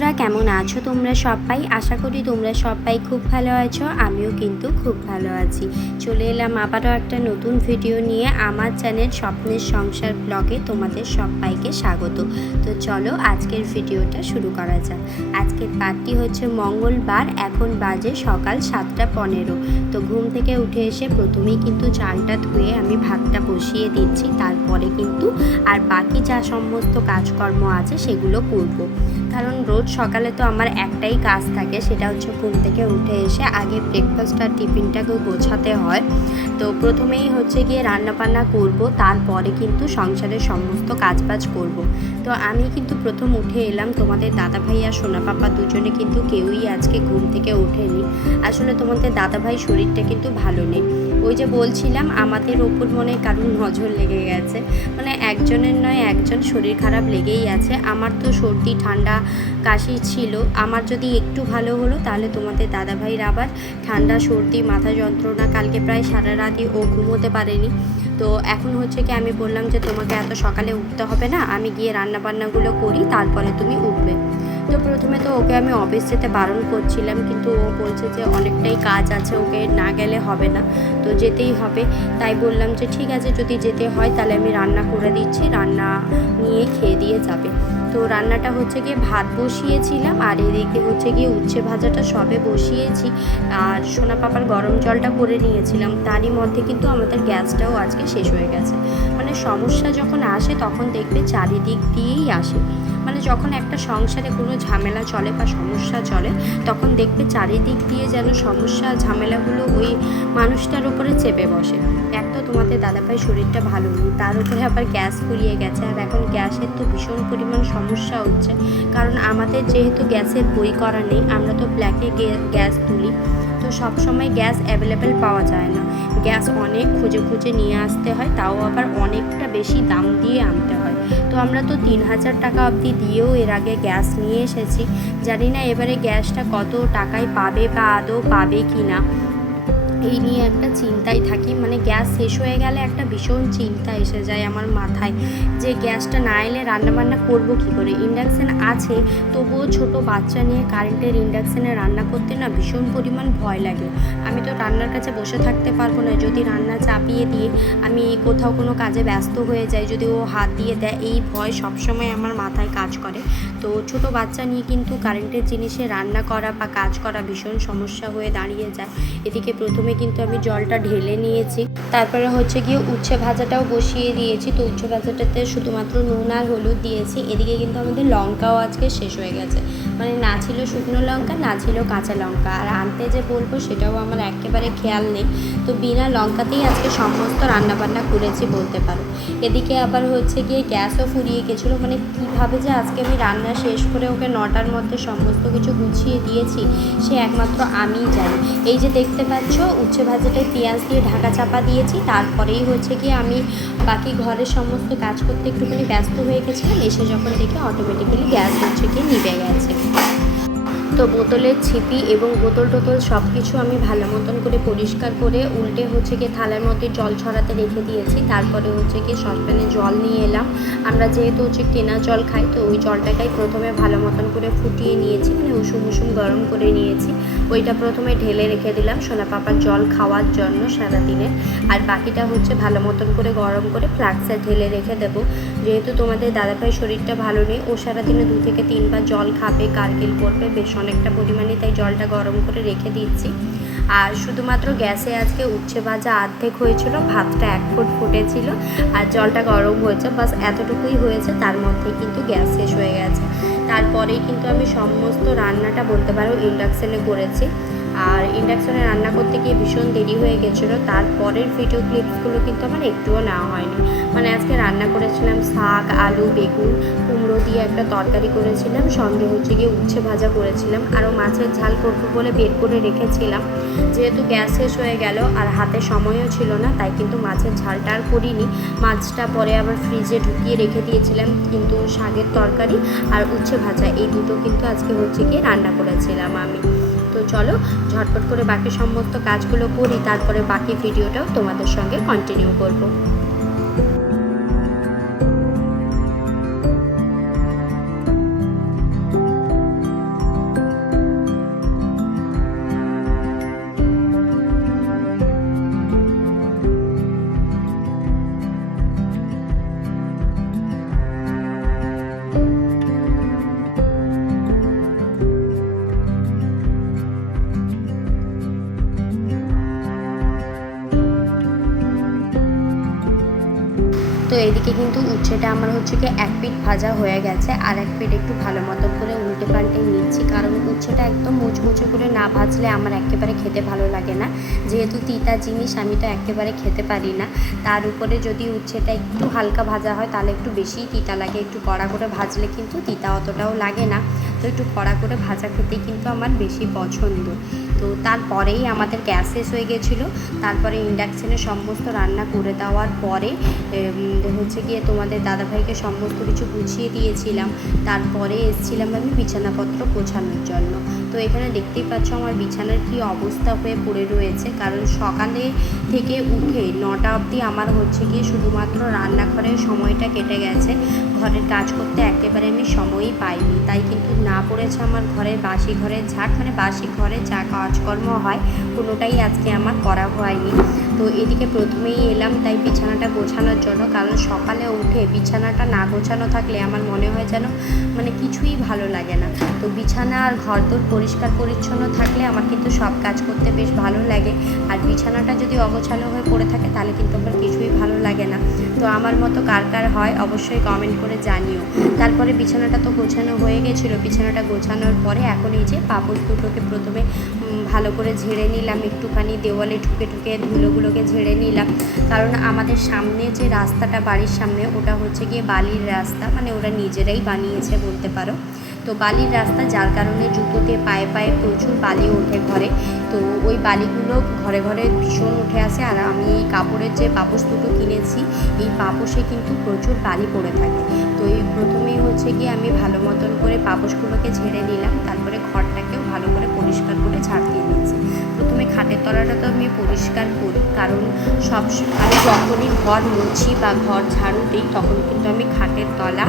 বন্ধুরা কেমন আছো তোমরা সবাই? আশা করি তোমরা সবাই খুব ভালো আছো। আমিও কিন্তু খুব ভালো আছি। চলে এলাম আবারও একটা নতুন ভিডিও নিয়ে আমার চ্যানেল স্বপ্নের সংসার ব্লগে তোমাদের সবাইকে স্বাগত। তো চলো আজকের ভিডিওটা শুরু করা যাক। আজকের পার্টটি হচ্ছে মঙ্গলবার, এখন বাজে সকাল 7:15। তো ঘুম থেকে উঠে এসে প্রথমেই কিন্তু চালটা ধুয়ে আমি ভাতটা বসিয়ে দিচ্ছি, তারপরে কিন্তু আর বাকি যা সমস্ত কাজকর্ম আছে সেগুলো করবো। কারণ রোজ সকালে তো আমার একটাই কাজ থাকে, সেটা হচ্ছে ঘুম থেকে উঠে এসে আগে ব্রেকফাস্ট আর টিফিনটাকে গোছাতে হয়। তো প্রথমেই হচ্ছে গিয়ে রান্নাবান্না করব, তারপরে কিন্তু সংসারের সমস্ত কাজবাজ করব। তো আমি কিন্তু প্রথম উঠে এলাম, তোমাদের দাদাভাই আর সোনা পাপা দুজনে কিন্তু কেউই আজকে ঘুম থেকে ওঠেনি। আসলে তোমাদের দাদাভাই শরীরটা কিন্তু ভালো নেই। ওই যে বলছিলাম আমাদের ওপর মনে কারুর নজর লেগে গেছে, মানে একজনের নয় একজন শরীর খারাপ লেগেই আছে। আমার তো সর্দি ঠান্ডা কাশি ছিল, আমার যদি একটু ভালো হলো তাহলে তোমাদের দাদাভাইয়ের আবার ঠান্ডা সর্দি মাথা যন্ত্রণা, কালকে প্রায় সারা রাতই ও ঘুমোতে পারেনি। তো এখন হচ্ছে কি আমি বললাম যে তোমাকে এত সকালে উঠতে হবে না, আমি গিয়ে রান্নাবান্নাগুলো করি তারপরে তুমি উঠবে। তো প্রথমে তো ওকে আমি অফিস যেতে বারণ করছিলাম, কিন্তু ও বলছে যে অনেকটাই কাজ আছে, ওকে না গেলে হবে না, তো যেতেই হবে। তাই বললাম যে ঠিক আছে, যদি যেতে হয় তাহলে আমি রান্না করে দিচ্ছি, রান্না নিয়ে খেয়ে দিয়ে যাবে। তো রান্নাটা হচ্ছে গিয়ে ভাত বসিয়েছিলাম, আর এদিকে হচ্ছে গিয়ে উচ্ছে ভাজাটা সবে বসিয়েছি, আর সোনা পাপার গরম জলটা করে নিয়েছিলাম। তারই মধ্যে কিন্তু আমাদের গ্যাসটাও আজকে শেষ হয়ে গেছে। মানে সমস্যা যখন আসে তখন দেখবে চারিদিক দিয়েই আসে। মানে যখন একটা সংসারে কোনো ঝামেলা চলে বা সমস্যা চলে, তখন দেখবে চারিদিক দিয়ে যেন সমস্যা ঝামেলাগুলো ওই মানুষটার উপরে চেপে বসে। এক তো তোমাদের দাদাভাই শরীরটা ভালো নেই, তার উপরে আবার গ্যাস ফুরিয়ে গেছে, আর এখন গ্যাসের তো ভীষণ পরিমাণ সমস্যা হচ্ছে। কারণ আমাদের যেহেতু গ্যাসের বই করা নেই, আমরা তো ব্ল্যাকে গ্যাস তুলি, তো সবসময় গ্যাস অ্যাভেলেবেল পাওয়া যায় না। গ্যাস অনেক খুঁজে খুঁজে নিয়ে আসতে হয়, তাও আবার অনেকটা বেশি দাম দিয়ে আনতে হয়। তো আমরা তো 3,000 টাকা অবধি দিয়েও এর আগে গ্যাস নিয়ে এসেছি। জানি না এবারে গ্যাসটা কত টাকায় পাবে বা আদৌ পাবে কি না, এই নিয়ে একটা চিন্তায় থাকি। মানে গ্যাস শেষ হয়ে গেলে একটা ভীষণ চিন্তা এসে যায় আমার মাথায়, যে গ্যাসটা না এলে রান্নাবান্না করবো কী করে। ইন্ডাকশান আছে, তবুও ছোট বাচ্চা নিয়ে কারেন্টের ইন্ডাকশানে রান্না করতে না ভীষণ পরিমাণ ভয় লাগে। আমি তো রান্নার কাছে বসে থাকতে পারবো না, যদি রান্না চাপিয়ে দিয়ে আমি কোথাও কোনো কাজে ব্যস্ত হয়ে যাই, যদি ও হাত দিয়ে দেয়, এই ভয় সবসময় আমার মাথায় কাজ করে। তো ছোট বাচ্চা নিয়ে কিন্তু কারেন্টের জিনিসে রান্না করা বা কাজ করা ভীষণ সমস্যা হয়ে দাঁড়িয়ে যায়। এদিকে প্রথমে কিন্তু আমি জলটা ঢেলে নিয়েছি, তারপরে হচ্ছে গিয়ে উচ্ছে ভাজাটাও বসিয়ে দিয়েছি। তো উচ্ছে ভাজাটাতে শুধুমাত্র নুন আর হলুদ দিয়েছি। এদিকে কিন্তু আমাদের লঙ্কাও আজকে শেষ হয়ে গেছে, মানে না ছিল শুকনো লঙ্কা, না ছিল কাঁচা লঙ্কা, আর আনতে যে বলবো সেটাও আমার একেবারে খেয়াল নেই। তো বিনা লঙ্কাতেই আজকে সমস্ত রান্নাবান্না করেছি বলতে পারো। এদিকে আবার হচ্ছে গিয়ে গ্যাসও ফুরিয়ে গেছিলো, মানে কীভাবে যে আজকে আমি রান্না শেষ করে ওকে 9টার মধ্যে সমস্ত কিছু গুছিয়ে দিয়েছি সে একমাত্র আমিই জানি। এই যে দেখতে পাচ্ছ উচ্ছে ভাজাটায় পেঁয়াজ দিয়ে ঢাকা চাপা দিয়েছি, তারপরেই হচ্ছে গিয়ে আমি বাকি ঘরের সমস্ত কাজ করতে একটুখানি ব্যস্ত হয়ে গেছিলাম। এসে যখন দেখি অটোমেটিক্যালি গ্যাস হচ্ছে গিয়ে নিভে গেছে। তো বোতলের ছিপি এবং বোতল টোতল সব কিছু আমি ভালো মতন করে পরিষ্কার করে উল্টে হচ্ছে গিয়ে থালার মধ্যে জল ছড়াতে রেখে দিয়েছি। তারপরে হচ্ছে গিয়ে সসপ্যানে জল নিয়ে এলাম। আমরা যেহেতু হচ্ছে কেনা জল খাই, তো ওই জলটাকেই প্রথমে ভালো মতন করে ফুটিয়ে নিয়েছি, মানে উষুম উষুম গরম করে নিয়েছি। ওইটা প্রথমে ঢেলে রেখে দিলাম সোনা পাপার জল খাওয়ার জন্য সারাদিনে, আর বাকিটা হচ্ছে ভালো মতন করে গরম করে ফ্লাক্সে ঢেলে রেখে দেবো। যেহেতু তোমাদের দাদাভাই শরীরটা ভালো নেই, ও সারাদিনে 2 থেকে 3 বার জল খাবে, গার্গিল করবে বেশ অনেকটা পরিমাণে, তাই জলটা গরম করে রেখে দিচ্ছি। আর শুধুমাত্র গ্যাসে আজকে উচ্ছে ভাজা অর্ধেক হয়েছিল, ভাতটা 1 ফুট ফুটেছিল, আর জলটা গরম হয়েছে, বাস এতটুকুই হয়েছে। তার মধ্যেই কিন্তু গ্যাস শেষ হয়ে গেছে। তারপরেই কিন্তু আমি সমস্ত রান্নাটা বলতে পারো ইন্ডাকশানে করেছি, আর ইন্ডাকশানে রান্না করতে গিয়ে ভীষণ দেরি হয়ে গেছিলো। তারপরের ভিডিও ক্লিপসগুলো কিন্তু আমার একটুও নেওয়া হয়নি। মানে আজকে রান্না করেছিলাম শাক, আলু, বেগুন, কুমড়ো দিয়ে একটা তরকারি করেছিলাম, সঙ্গে হচ্ছে গিয়ে উচ্ছে ভাজা করেছিলাম, আরও মাছের ঝাল করবো বলে বের করে রেখেছিলাম। যেহেতু গ্যাস শেষ হয়ে গেল আর হাতে সময়ও ছিল না, তাই কিন্তু মাছের ঝালটা আর করিনি। মাছটা পরে আবার ফ্রিজে ঢুকিয়ে রেখে দিয়েছিলাম, কিন্তু শাকের তরকারি আর উচ্ছে ভাজা এই দুটো কিন্তু আজকে হচ্ছে গিয়ে রান্না করেছিলাম আমি। তো চলো ঝটপট করে বাকি সমস্ত কাজগুলো করি, তারপরে বাকি ভিডিওটাও তোমাদের সঙ্গে কন্টিনিউ করব। এইদিকে কিন্তু উচ্ছেটা আমার হচ্ছে কি এক পিঠ ভাজা হয়ে গেছে, আর এক পিঠ একটু ভালো মতো করে উল্টে পাল্টে নিচ্ছি, কারণ উচ্ছেটা একদম মুচমুচে করে না ভাজলে আমার একেবারে খেতে ভালো লাগে না। যেহেতু তিতা জিনিস আমি তো একেবারে খেতে পারি না, তার উপরে যদি উচ্ছেটা একটু হালকা ভাজা হয় তাহলে একটু বেশিই তিতা লাগে। একটু কড়া করে ভাজলে কিন্তু তিতা অতটাও লাগে না, তো একটু কড়া করে ভাজা খেতেই কিন্তু আমার বেশি পছন্দ। তো তারপরেই আমাদের গ্যাস শেষ হয়ে গেছিলো, তারপরে ইন্ডাকশানে সমস্ত রান্না করে দেওয়ার পরে হচ্ছে গিয়ে তোমাদের দাদাভাইকে সমস্ত কিছু গুছিয়ে দিয়েছিলাম। তারপরে এসেছিলাম আমি বিছানাপত্র গোছানোর জন্য। তো এখানে দেখতেই পাচ্ছ আমার বিছানার কি অবস্থা হয়ে পড়ে রয়েছে, কারণ সকালে থেকে উঠে 9টা অবধি আমার হচ্ছে গিয়ে শুধুমাত্র রান্নাঘরের সময়টা কেটে গেছে, ঘরের কাজ করতে একেবারে আমি সময়ই পাইনি। তাই কিন্তু না পড়েছে আমার ঘরের বাসি ঘরের ঝাঁট, মানে বাসি ঘরে যা কাজকর্ম হয় কোনোটাই আজকে আমার করা হয়নি। তো এদিকে প্রথমেই এলাম তাই বিছানাটা গোছানোর জন্য, কারণ সকালে উঠে বিছানাটা না গোছানো থাকলে আমার মনে হয় যেন মানে কিছুই ভালো লাগে না। তো বিছানা আর ঘরদোর পরিষ্কার পরিচ্ছন্ন থাকলে আমার কিন্তু সব কাজ করতে বেশ ভালো লাগে, আর বিছানাটা যদি অগোছালো হয়ে পড়ে থাকে তাহলে কিন্তু আমার কিছুই ভালো লাগে না। তো আমার মতো কার কার হয় অবশ্যই কমেন্ট করে জানিও। তারপরে বিছানাটা তো গোছানো হয়ে গেছিলো, বিছানাটা গোছানোর পরে এখন এই যে পাপোশ দুটোকে প্রথমে ভালো করে ঝেড়ে নিলাম, একটুখানি দেওয়ালে ঠুকে ঠুকে ধুলোগুলোকে ঝেড়ে নিলাম, কারণ আমাদের সামনে যে রাস্তাটা বাড়ির সামনে ওটা হচ্ছে গিয়ে বালির রাস্তা, মানে ওরা নিজেরাই বানিয়েছে বলতে পারো। তো বালির রাস্তা, যার কারণে জুতোতে পায়ে পায়ে প্রচুর বালি ওঠে ঘরে। তো ওই বালিগুলো ঘরে ঘরে ভীষণ উঠে আসে, আর আমি এই কাপড়ের যে পাপোশ দুটো কিনেছি এই পাপোশে কিন্তু প্রচুর বালি পড়ে থাকে। তো এই প্রথমেই হচ্ছে গিয়ে আমি ভালো মতন করে পাপোশগুলোকে ঝেড়ে নিলাম, তারপরে ঘরটাকেও ভালো করে পরিষ্কার করে ঝাড় দিয়ে নিচ্ছি। প্রথমে খাটের তলাটা তো আমি পরিষ্কার করি, কারণ আমি যখনই ঘর মুছি বা ঘর ঝাড়ু দিই তখন কিন্তু আমি খাটের তলা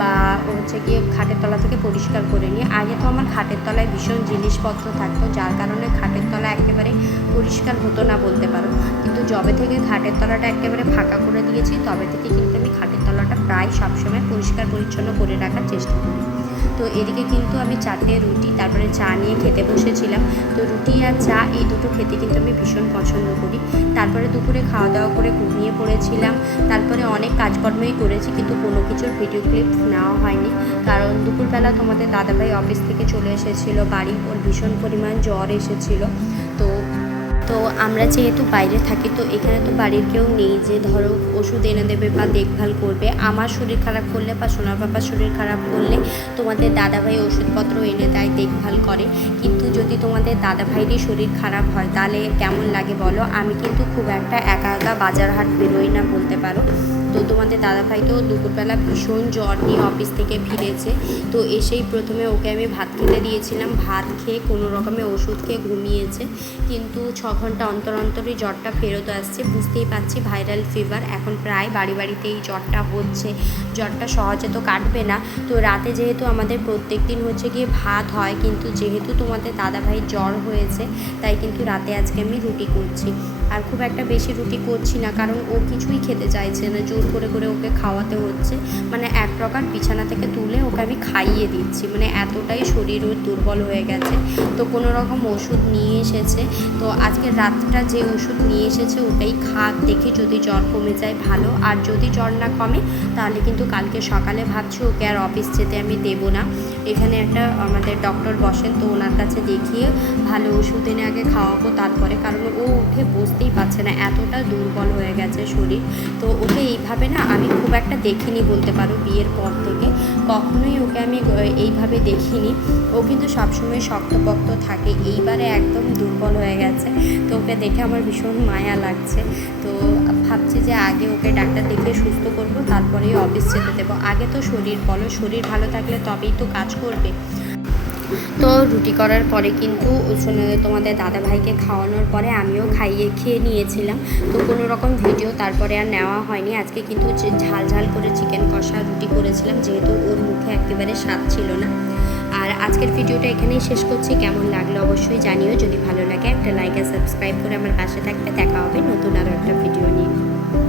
বা হচ্ছে গিয়ে খাটের তলা থেকে পরিষ্কার করে নিই। আগে তো আমার খাটের তলায় ভীষণ জিনিসপত্র থাকতো, যার কারণে খাটের তলা একেবারে পরিষ্কার হতো না বলতে পারো, কিন্তু যবে থেকে খাটের তলাটা একেবারে ফাঁকা করে দিয়েছি তবে থেকে কিন্তু আমি খাটের তলাটা প্রায় সবসময় পরিষ্কার পরিচ্ছন্ন করে রাখার চেষ্টা করি। তো এদিকে কিন্তু আমি 4টে রুটি তারপরে চা নিয়ে খেতে বসেছিলাম। তো রুটি আর চা এই দুটো খেতে কিন্তু আমি ভীষণ পছন্দ করি। তারপরে দুপুরে খাওয়া দাওয়া করে ঘুমিয়ে পড়েছিলাম। তারপরে অনেক কাজকর্মই করেছি, কিন্তু কোনো কিছুর ভিডিও ক্লিপস নেওয়া হয়নি, কারণ দুপুরবেলা তোমাদের দাদাভাই অফিস থেকে চলে এসেছিলো বাড়ি, ওর ভীষণ পরিমাণ জ্বর এসেছিলো। তো আমরা যেহেতু বাইরে থাকি, তো এখানে তো বাড়ির কেউ নেই যে ধরো ওষুধ এনে দেবে বা দেখভাল করবে। আমার শরীর খারাপ করলে বা সোনার বাবার শরীর খারাপ করলে তোমাদের দাদাভাই ওষুধপত্র এনে দেয়, দেখভাল করে। কিন্তু যদি তোমাদের দাদাভাইরই শরীর খারাপ হয় তাহলে কেমন লাগে বলো? আমি কিন্তু খুব একটা একা একা বাজার হাট বেরোই না বলতে পারো। তো তোমাদের দাদাভাই তো দুপুরবেলা ভীষণ জ্বর নিয়ে অফিস থেকে ফিরেছে। তো এসেই প্রথমে ওকে আমি ভাত খেতে দিয়েছিলাম, ভাত খেয়ে কোনো রকমে ওষুধ খেয়ে ঘুমিয়েছে, কিন্তু 6 ঘন্টা অন্তর অন্তরই জ্বরটা ফেরত আসছে। বুঝতেই পারছি ভাইরাল ফিভার, এখন প্রায় বাড়ি বাড়িতে এই জ্বরটা হচ্ছে, জ্বরটা সহজে তো কাটবে না। তো রাতে যেহেতু আমাদের প্রত্যেক দিন হচ্ছে গিয়ে ভাত হয়, কিন্তু যেহেতু তোমাদের দাদাভাই জ্বর হয়েছে তাই কিন্তু রাতে আজকে আমি রুটি করছি। আর খুব একটা বেশি রুটি করছি না, কারণ ও কিছুই খেতে চাইছে না, জোর করে করে ওকে খাওয়াতে হচ্ছে, মানে এক প্রকার বিছানা থেকে তুলে ওকে আমি খাইয়ে দিচ্ছি, মানে এতটাই শরীর ওর দুর্বল হয়ে গেছে। তো কোনো রকম ওষুধ নিয়ে এসেছে, তো আজকে রাতটা যে ওষুধ নিয়ে এসেছে ওটাই খাক, দেখি যদি জ্বর কমে যায় ভালো, আর যদি জ্বর না কমে তাহলে কিন্তু কালকে সকালে ভাবছি ওকে আর অফিস যেতে আমি দেবো না। এখানে একটা আমাদের ডক্টর বসেন, তো ওনার কাছে দেখিয়ে ভালো ওষুধ এনে আগে খাওয়াবো তারপরে, কারণ ও উঠে বসতেই পারছে না, এতটা দুর্বল হয়ে গেছে শরীর। তো ওকে এইভাবে না আমি খুব একটা দেখিনি বলতে পারো, বিয়ের পর থেকে কখনোই ওকে আমি এইভাবে দেখিনি। ও কিন্তু সবসময় শক্তপোক্ত থাকে, এইবারে একদম দুর্বল হয়ে গেছে। তো ওকে দেখে আমার ভীষণ মায়া লাগছে। তো ভাবছি যে আগে ওকে ডাক্তার দেখিয়ে সুস্থ করব, তারপরেই অফিস যেতে দেবো। আগে তো শরীর বলো, শরীর ভালো থাকলে তবেই তো কাজ করবে। তো রুটি করার পরে কিন্তু তোমাদের দাদাভাইকে খাওয়ানোর পরে আমিও খেয়ে নিয়েছিলাম। তো কোনো রকম ভিডিও তারপরে আর নেওয়া হয়নি। আজকে কিন্তু ঝাল ঝাল করে চিকেন কষা রুটি করেছিলাম, যেহেতু ওর মুখে একেবারে স্বাদ ছিল না। আর আজকের ভিডিওটা এখানেই শেষ করছি। কেমন লাগলো অবশ্যই জানিও, যদি ভালো লাগে একটা লাইক আর সাবস্ক্রাইব করে আমার পাশে থাকবে। দেখা হবে নতুন আরও একটা ভিডিও নিয়ে।